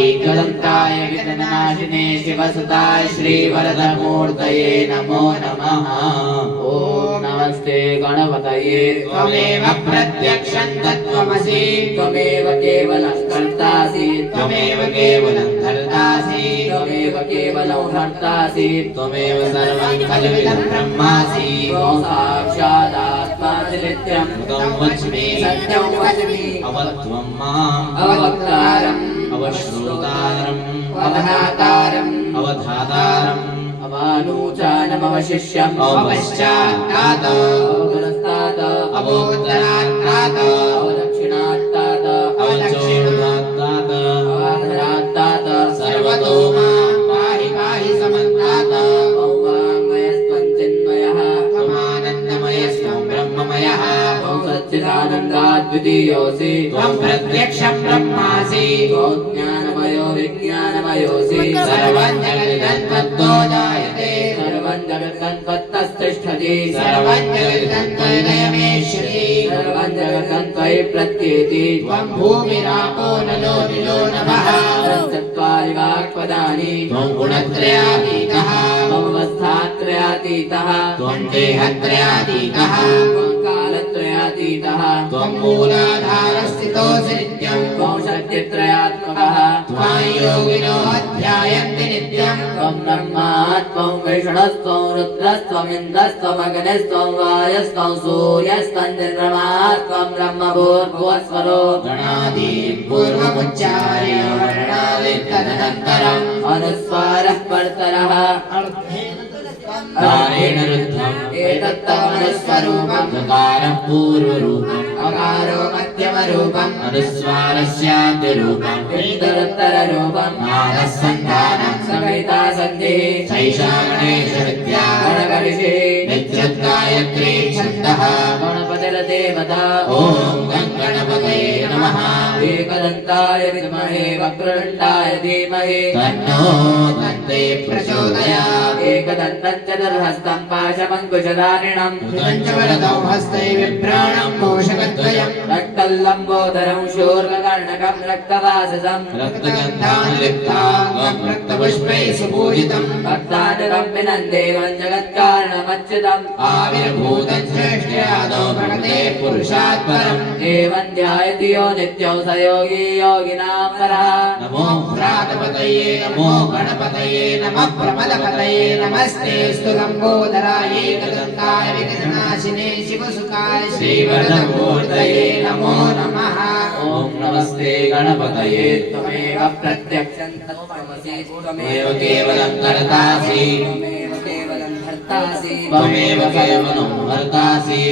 एकदन्ताय विघ्ननाशिने शिवसुताय श्रीवरदमूर्तये नमो नमः। ॐ नमस्ते गणपतये। त्वमेव प्रत्यक्षं तत्त्वमसि त्वमेव केवलं कर्तासि त्वमेव केवलं धर्तासि त्वमेव केवलं हर्तासि त्वमेव सर्वं खलुविदं ब्रह्मासि त्वं साक्षादात्मासि नित्यं त्वं वच्मि सत्यं वच्मि अवत्वं माम् अवक्तारम् अवश्रोतारम् अवधातारम् अवधातारम् अवानूचानमवशिष्यम् अवपश्चात्तात अवपुरस्तात् अवोत्तरात्तात अवदक्षिणात्तात अवदक्षिणात्तात अवाधरात्तात सर्वतो मां पाहि पाहि समन्तात। ॐ वाङ्मयस्त्वं चिन्मयः त्वमानन्दमयस्त्वं ब्रह्ममयः त्वं सच्चिदानन्दाद्वितीयोऽसि त्वं प्रत्यक्षं ब्रह्मासि त्वं ज्ञानमयो विज्ञानमयोऽसि सर्वं जगदिदं तत्तो जायते सर्वं जगदिदं तत्तस्तिष्ठति सर्वं जगदिदं त्वयिदयमेष्यति सर्वं जगदिदं त्वयि प्रत्येति त्वं भूमिरापो नलो निलो नभः चत्वारि वाक्पदानि त्वं गुणत्रयातीतः त्वं अवस्थात्रयातीतः त्वं देहत्रयातीतः त्वं कालत्रयातीतः त्वं मूलाधारस्थितोऽसि नित्यं त्वं शक्तित्रयात्मकः त्वां योगिनो ध्यायन्ति नित्यं त्वं ब्रह्मा त्वं विष्णुस्त्वं रुद्रस्त्वं इन्द्रस्त्वं अग्निस्त्वं वायुस्त्वं सूर्यस्त्वं चन्द्रमा त्वं ब्रह्मभूर्भुवस्वरो गणादीन् पूर्वमुच्चार्य वर्णादीन् तदनन्तरम् अनुस्वारः परतरः कारेण रुद्धम् एतत्तमनुस्वरूपम् उकारं पूर्वरूपम् अकारो मध्यमरूपम् अनुस्वारस्याद्यरूपम् उत्तरोत्तररूपम् नादः सन्धानं सविता सन्धिः सैषा गणेशविद्या गणकर्षिः नित्यगायत्री छन्दः गणपतिर्देवता ॐ गणपतये नमः। एकदन्ताय विद्महे वक्रतुण्डाय धीमहि तन्नो दन्ते प्रचोदयात्। एकदन्तं चतुर्हस्तं पाशमङ्कुशधारिणं पञ्चवरदं हस्ते बिभ्राणं मूषकद्वयं रक्तल्लम्बोदरं शूर्पकर्णकं रक्तवाससं रक्तगन्धानुलिप्ताङ्गं रक्तपुष्पैः सुपूजितं भक्तानुगं विनन्देवं जगत्कारणमच्युतम् आविर्भूतं श्रेष्ठयादो भगते पुरुषात् परम् एवं ध्यायति यो नित्यो स योगी योगिनां परः। नमो व्रातपतये नमो गणपतये नमः प्रमदपतये नमस्ते स्तु लम्बोदराय एकदन्ताय विघ्ननाशिने शिवसुताय श्रीवरदमूर्तये नमो नमः। ॐ नमस्ते गणपतये। त्वमेव प्रत्यक्षं तत्त्वमसि त्वमेव केवलं कर्तासि त्वमेव केवलं हर्तासि त्वमेव केवलं हर्तासि।